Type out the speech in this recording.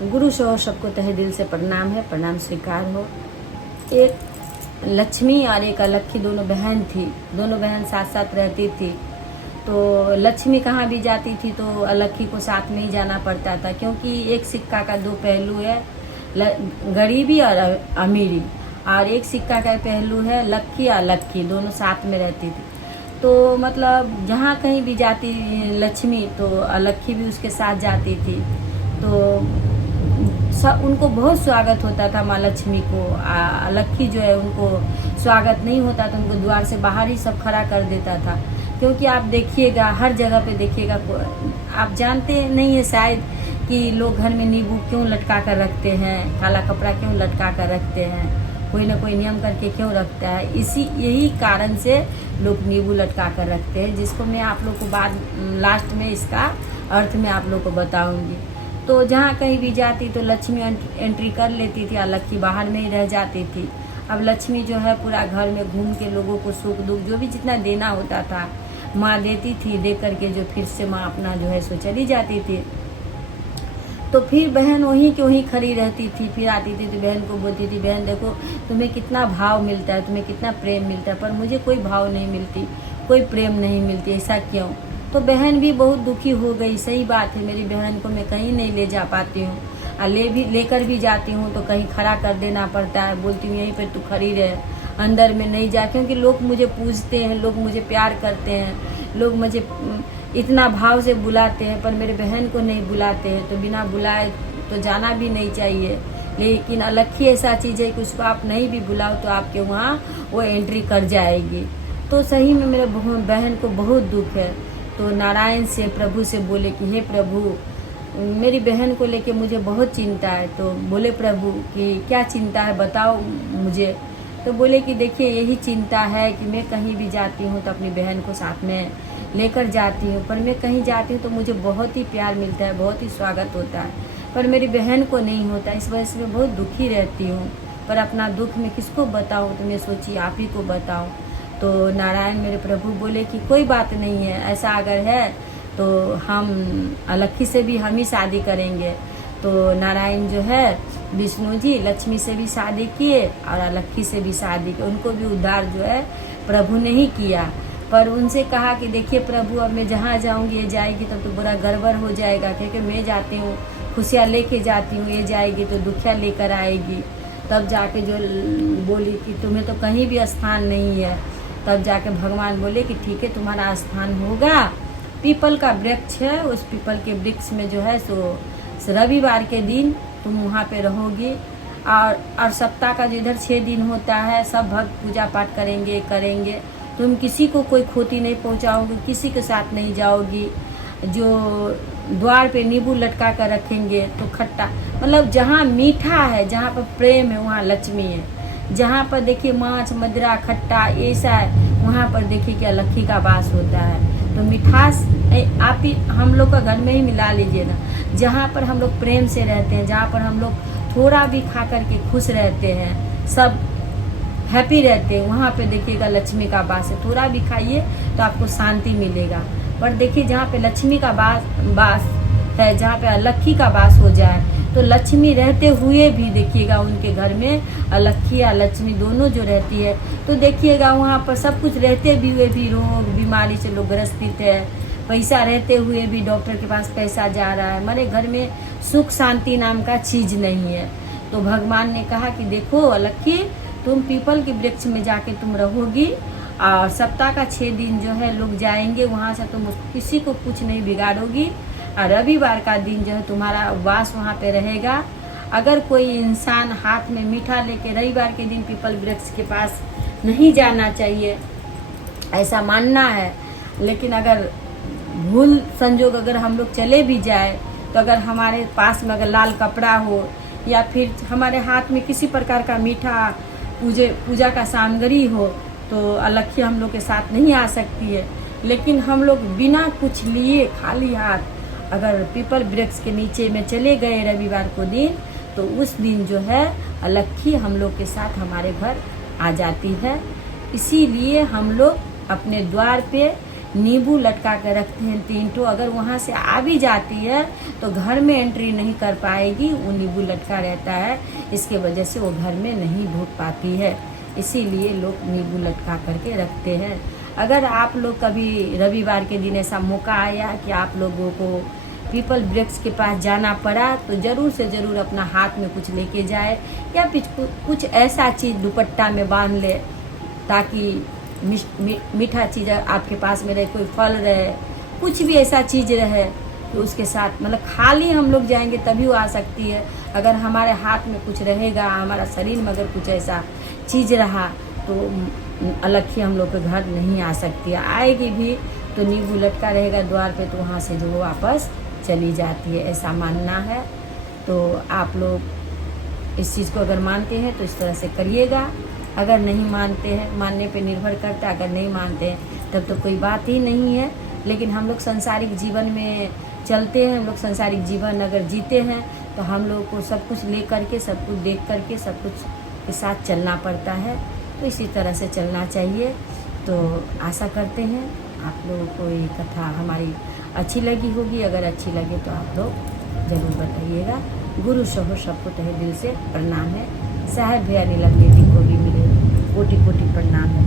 गुरु सो सबको तहे दिल से प्रणाम है, प्रणाम स्वीकार हो। एक लक्ष्मी और एक अलक्खी दोनों बहन थी, दोनों बहन साथ साथ रहती थी। तो लक्ष्मी कहाँ भी जाती थी तो अलक्खी को साथ में ही जाना पड़ता था, क्योंकि एक सिक्का का दो पहलू है, गरीबी और अमीरी। और एक सिक्का का पहलू है लक्की और अलक्खी, दोनों साथ में रहती थी। तो मतलब जहाँ कहीं भी जाती लक्ष्मी तो अलक्खी भी उसके साथ जाती थी। तो सब उनको बहुत स्वागत होता था माँ लक्ष्मी को। अलक्खी जो है उनको स्वागत नहीं होता था, उनको द्वार से बाहर ही सब खड़ा कर देता था। क्योंकि आप देखिएगा हर जगह पे देखिएगा, आप जानते नहीं है शायद कि लोग घर में नींबू क्यों लटका कर रखते हैं, काला कपड़ा क्यों लटका कर रखते हैं, कोई ना कोई नियम करके क्यों रखता है। यही कारण से लोग नींबू लटका कर रखते हैं, जिसको मैं आप लोग को बाद लास्ट में इसका अर्थ में आप लोग को बताऊंगी। तो जहाँ कहीं भी जाती तो लक्ष्मी एंट्री कर लेती थी, अलक्खी बाहर में ही रह जाती थी। अब लक्ष्मी जो है पूरा घर में घूम के लोगों को सुख दुख जो भी जितना देना होता था माँ देती थी, दे करके जो फिर से माँ अपना जो है सो चली जाती थी। तो फिर बहन वहीं की वहीं खड़ी रहती थी, फिर आती थी तो बहन को बोलती थी, बहन देखो तुम्हें कितना भाव मिलता है, तुम्हें कितना प्रेम मिलता है, पर मुझे कोई भाव नहीं मिलती, कोई प्रेम नहीं मिलती, ऐसा क्यों। तो बहन भी बहुत दुखी हो गई। सही बात है, मेरी बहन को मैं कहीं नहीं ले जा पाती हूँ, लेकर भी जाती हूँ तो कहीं खड़ा कर देना पड़ता है, बोलती हूँ यहीं पर तू खड़ी रहे, अंदर में नहीं जा, क्योंकि लोग मुझे पूजते हैं, लोग मुझे प्यार करते हैं, लोग मुझे इतना भाव से बुलाते हैं, पर मेरे बहन को नहीं बुलाते हैं। तो बिना बुलाए तो जाना भी नहीं चाहिए। लेकिन अलक्खी ऐसा चीज़ है कि उसको आप नहीं भी बुलाओ तो आपके वहाँ वो एंट्री कर जाएगी। तो सही में मेरे बहन को बहुत दुख है। तो नारायण से प्रभु से बोले कि हे प्रभु, मेरी बहन को लेके मुझे बहुत चिंता है। तो बोले प्रभु कि क्या चिंता है बताओ मुझे। तो बोले कि देखिए यही चिंता है कि मैं कहीं भी जाती हूँ तो अपनी बहन को साथ में लेकर जाती हूँ, पर मैं कहीं जाती हूँ तो मुझे बहुत ही प्यार मिलता है, बहुत ही स्वागत होता है, पर मेरी बहन को नहीं होता। इस वजह से मैं बहुत दुखी रहती हूँ, पर अपना दुख मैं किसको बताऊँ, तो मैं सोची आप ही को बताऊँ। तो नारायण मेरे प्रभु बोले कि कोई बात नहीं है, ऐसा अगर है तो हम अलक्खी से भी हम ही शादी करेंगे। तो नारायण जो है विष्णु जी लक्ष्मी से भी शादी किए और अलक्खी से भी शादी किए। उनको भी उद्धार जो है प्रभु ने ही किया। पर उनसे कहा कि देखिए प्रभु, अब मैं जहाँ जाऊँगी ये जाएगी तब तो बुरा गड़बड़ हो जाएगा, क्योंकि मैं जाती हूँ खुशियाँ लेके जाती हूँ, ये जाएगी तो दुखिया लेकर आएगी। तब जाके जो बोली कि तुम्हें तो कहीं भी स्थान नहीं है। तब जाके भगवान बोले कि ठीक है तुम्हारा स्थान होगा, पीपल का वृक्ष है, उस पीपल के वृक्ष में जो है सो रविवार के दिन तुम वहाँ पे रहोगी। और सप्ताह का जो इधर 6 दिन होता है सब भक्त पूजा पाठ करेंगे। तुम किसी को कोई खोटी नहीं पहुँचाओगी, किसी के साथ नहीं जाओगी। जो द्वार पे नींबू लटका कर रखेंगे तो खट्टा, मतलब जहाँ मीठा है, जहाँ पर प्रेम है वहाँ लक्ष्मी है। जहाँ पर देखिए माछ मदिरा खट्टा ऐसा है, वहाँ पर देखिए क्या अलक्खी का वास होता है। तो मिठास आप ही हम लोग का घर में ही मिला लीजिए ना। जहाँ पर हम लोग प्रेम से रहते हैं, जहाँ पर हम लोग थोड़ा भी खा करके खुश रहते हैं, सब हैप्पी रहते हैं, वहाँ पे देखिएगा लक्ष्मी का वास है। थोड़ा भी खाइए तो आपको शांति मिलेगा। पर देखिए जहाँ पे लक्ष्मी का वास है, जहाँ पे अलक्खी का वास हो जाए तो लक्ष्मी रहते हुए भी देखिएगा उनके घर में अलक्खी या लक्ष्मी दोनों जो रहती है, तो देखिएगा वहाँ पर सब कुछ रहते भी हुए भी रोग बीमारी से लोग ग्रसित है, पैसा रहते हुए भी डॉक्टर के पास पैसा जा रहा है। हमारे घर में सुख शांति नाम का चीज नहीं है। तो भगवान ने कहा कि देखो अलक्खी, तुम पीपल के वृक्ष में जाके तुम रहोगी और सप्ताह का 6 दिन जो है लोग जाएंगे वहाँ से, तुम किसी को कुछ नहीं बिगाड़ोगी। और रविवार का दिन जो है तुम्हारा वास वहाँ पे रहेगा। अगर कोई इंसान हाथ में मीठा लेके रविवार के दिन पीपल वृक्ष के पास नहीं जाना चाहिए, ऐसा मानना है। लेकिन अगर भूल संजोग अगर हम लोग चले भी जाए तो अगर हमारे पास में अगर लाल कपड़ा हो या फिर हमारे हाथ में किसी प्रकार का मीठा पूजा का सामग्री हो तो अलक्खी हम लोग के साथ नहीं आ सकती है। लेकिन हम लोग बिना कुछ लिए खाली हाथ अगर पीपल वृक्ष के नीचे में चले गए रविवार को दिन, तो उस दिन जो है अलक्खी हम लोग के साथ हमारे घर आ जाती है। इसीलिए हम लोग अपने द्वार पे नींबू लटका के रखते हैं 3 ठो, अगर वहाँ से आ भी जाती है तो घर में एंट्री नहीं कर पाएगी, वो नींबू लटका रहता है, इसके वजह से वो घर में नहीं ढूंढ पाती है, इसीलिए लोग नींबू लटका करके रखते हैं। अगर आप लोग कभी रविवार के दिन ऐसा मौका आया कि आप लोगों को पीपल वृक्ष के पास जाना पड़ा तो ज़रूर से ज़रूर अपना हाथ में कुछ लेके जाए, या फिर कुछ ऐसा चीज़ दुपट्टा में बांध ले ताकि मीठा चीज़ आपके पास में रहे, कोई फल रहे, कुछ भी ऐसा चीज़ रहे तो उसके साथ, मतलब खाली हम लोग जाएंगे तभी वो आ सकती है। अगर हमारे हाथ में कुछ रहेगा, हमारा शरीर में अगर कुछ ऐसा चीज़ रहा तो अलग हम लोग के घर नहीं आ सकती है, आएगी भी तो नींबू लटका रहेगा द्वार पे, तो वहाँ से जो वो वापस चली जाती है, ऐसा मानना है। तो आप लोग इस चीज़ को अगर मानते हैं तो इस तरह से करिएगा, अगर नहीं मानते हैं, मानने पे निर्भर करता है, अगर नहीं मानते हैं तब तो कोई बात ही नहीं है। लेकिन हम लोग सांसारिक जीवन में चलते हैं, हम लोग सांसारिक जीवन अगर जीते हैं तो हम लोग को सब कुछ ले करके, सब कुछ देख करके, सब कुछ के साथ चलना पड़ता है, तो इसी तरह से चलना चाहिए। तो आशा करते हैं आप लोगों को ये कथा हमारी अच्छी लगी होगी, अगर अच्छी लगे तो आप लोग ज़रूर बताइएगा। गुरु सहो सबको तहे दिल से प्रणाम है। साहेब भैया नीलम दीदी को भी मिले कोटि कोटि प्रणाम है।